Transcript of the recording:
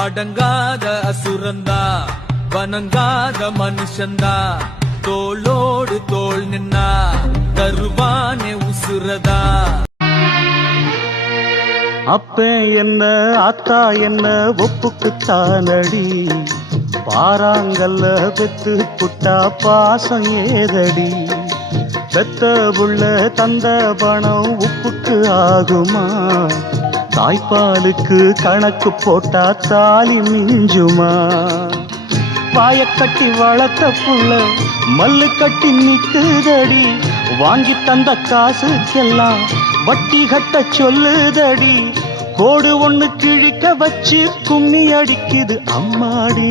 அடங்காத அசுரந்தா வணங்காத மனுஷந்தா தோளோடு தோள் நின்னா தருவானே உசுரதா. அப்ப என்ன ஆத்தா என்ன ஒப்புக்குத்தானடி, பாறாங்கல்ல பெத்து புட்டா பாசம் ஏதடி. பெத்த புள்ள தந்த பணம் உப்புக்கு ஆகுமா, தாய்ப்பாலுக்கு கணக்கு போட்டா தாலி மிஞ்சுமா. வாயக்கட்டி வளர்த்த புள்ள மல்லு கட்டி நிக்குதடி, வாங்கி தந்த காசுக்கெல்லாம் வட்டி கட்ட சொல்லுதடி. கோடு ஒண்ணு கிழிக்க வச்சு கும்மி அடிக்குது அம்மாடி.